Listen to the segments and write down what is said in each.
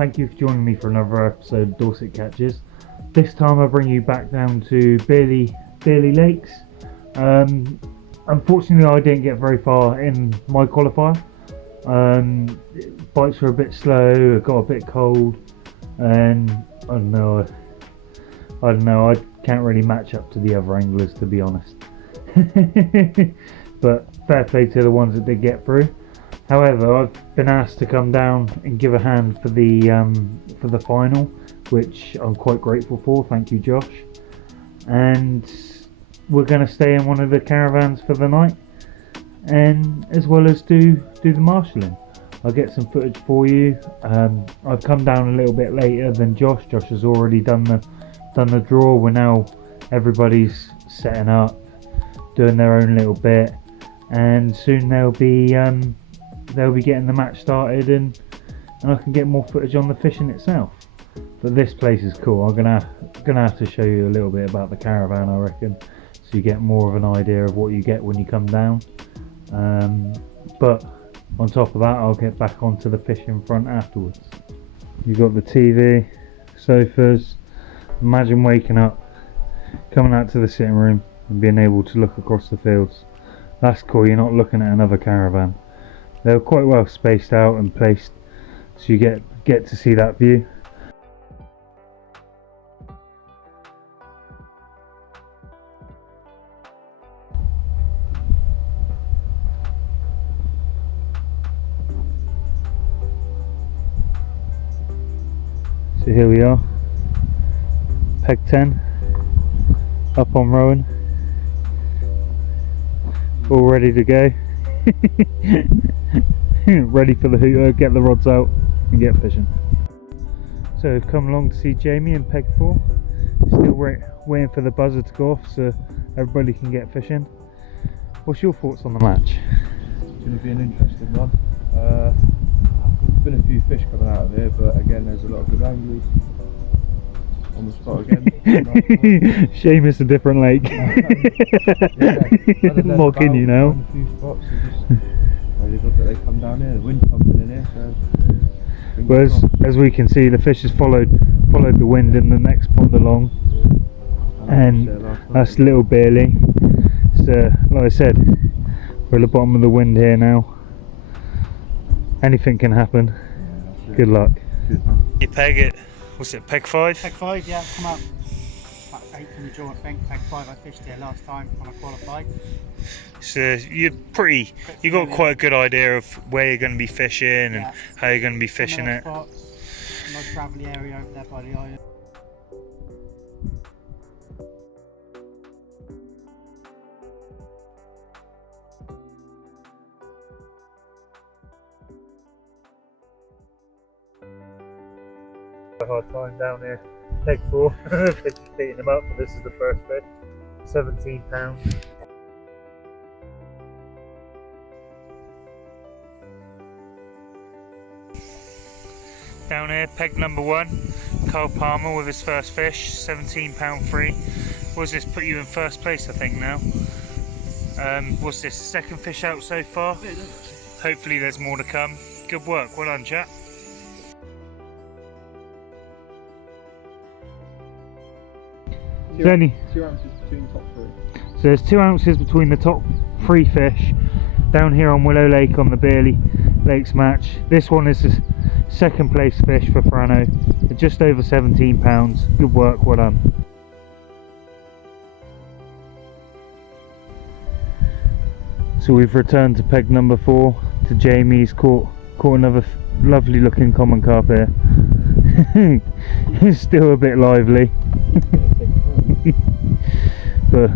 thank you for joining me for another episode of Dorset Catches. This time I bring you back down to Bearley Lakes. Unfortunately I didn't get very far in my qualifier. Bites were a bit slow, it got a bit cold, and I don't know, I can't really match up to the other anglers, to be honest. But fair play to the ones that did get through. However, I've been asked to come down and give a hand for the final, which I'm quite grateful for. Thank you, Josh. And we're going to stay in one of the caravans for the night, and as well as do the marshalling. I'll get some footage for you. I've come down a little bit later than Josh. Josh has already done the draw. We're now, everybody's setting up, doing their own little bit, and soon they'll be getting the match started, and I can get more footage on the fishing itself. But this place is cool. I'm gonna have to show you a little bit about the caravan, I reckon, so you get more of an idea of what you get when you come down. But on top of that, I'll get back onto the fishing front afterwards. You've got the TV, sofas. Imagine waking up, coming out to the sitting room and being able to look across the fields. That's cool. You're not looking at another caravan. They're quite well spaced out and placed, so you get to see that view. So here we are, peg 10, up on rowing, all ready to go. Ready for the hooter, get the rods out and get fishing. So we've come along to see Jamie in peg 4, still waiting for the buzzer to go off so everybody can get fishing. What's your thoughts on the match? It's going to be an interesting one. Been a few fish coming out of here, but again there's a lot of good anglers on the spot again. Shame it's a different lake. Mocking you now. A few spots, just really good that they come down here. The wind pumping in here, so. Well, as we can see, the fish has followed the wind in the next pond along, and that's Little Bearley. So, like I said, we're at the bottom of the wind here now. Anything can happen. Yeah, good luck. You peg it. What's it? Peg 5? Peg 5, yeah. Come up. About 8 from the jaw, I think. Peg 5. I fished here last time when I qualified. So you got quite a good idea of where you're going to be fishing and how you're going to be fishing it. Spots, nice gravelly area over there by the island. A hard time down here. Peg 4. Fish is beating them up, but this is the first fish. 17 pounds. Down here, peg number 1, Carl Palmer with his first fish, £17 free. What does this put you in first place, I think, now? What's this, second fish out so far? Hopefully there's more to come. Good work, well done, chap. Only 2 ounces between the top 3. So there's 2 ounces between the top 3 fish down here on Willow Lake on the Bearley Lakes match. This one is the second place fish for Frano at just over £17. Good work, well done. So we've returned to peg number 4 to Jamie. He's caught another lovely looking common carp here. It's still a bit lively. But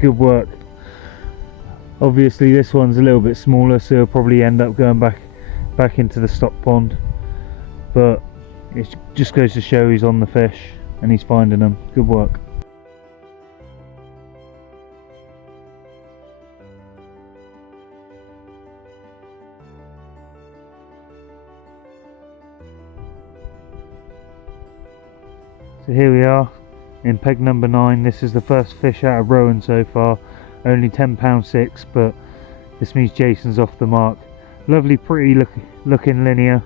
good work. Obviously this one's a little bit smaller, so he'll probably end up going back into the stock pond, but it just goes to show he's on the fish and he's finding them. Good work. So here we are in peg number 9. This is the first fish out of Rowan so far. Only £10.6, but this means Jason's off the mark. Lovely, pretty looking linear.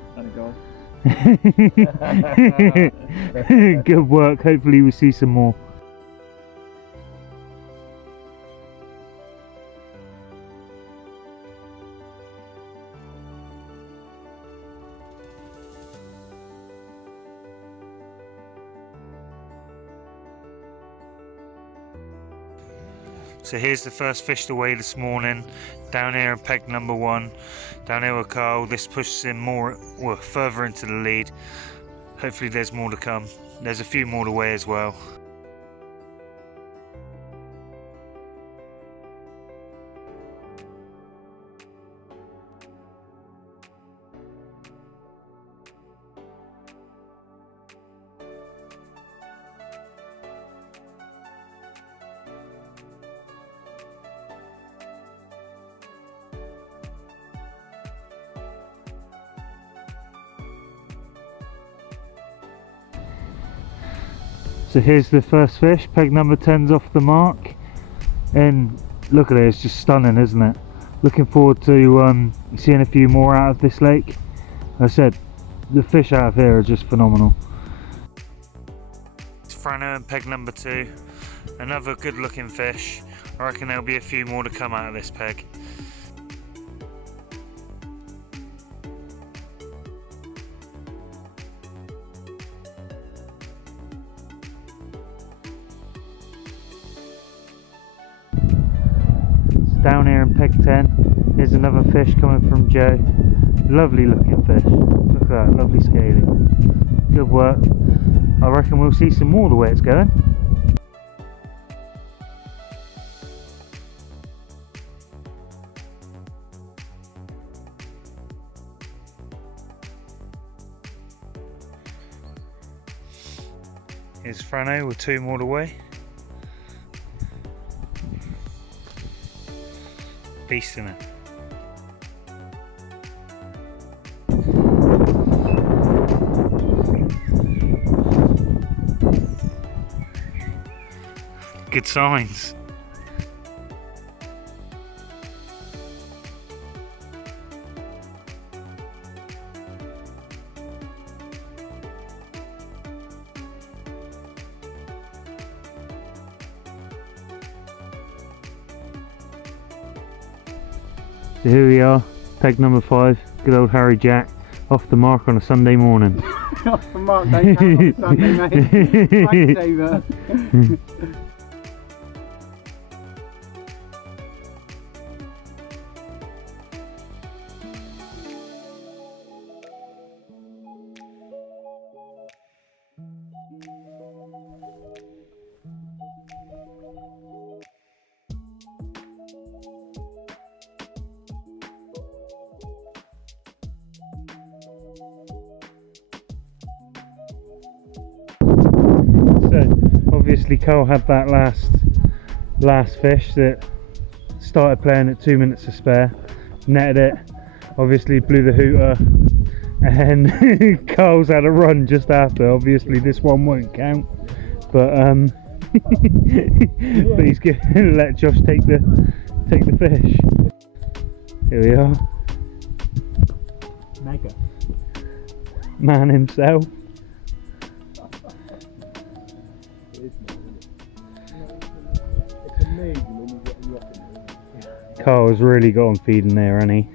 Good work, hopefully we'll see some more. So here's the first fish away this morning, down here in peg number 1, down here with Carl. This pushes him more, well, further into the lead. Hopefully there's more to come. There's a few more away as well. So here's the first fish, peg number 10's off the mark, and look at it, it's just stunning, isn't it? Looking forward to seeing a few more out of this lake. Like I said, the fish out of here are just phenomenal. It's Frano and peg number 2, another good looking fish. I reckon there'll be a few more to come out of this peg. Down here in peg 10, here's another fish coming from Joe. Lovely looking fish. Look at that, lovely scaling. Good work. I reckon we'll see some more the way it's going. Here's Frano with 2 more away. Beast in it. Good signs. So here we are, peg number 5, good old Harry Jack, off the mark on a Sunday morning. Off the mark, don't count on Sunday, mate. Lifesaver. So obviously Carl had that last fish that started playing at 2 minutes to spare, netted it, obviously blew the hooter, and Carl's had a run just after. Obviously this one won't count, but but he's gonna let Josh take the fish. Here we are. Mega. Man himself. Carl's really got on feeding there, hasn't he?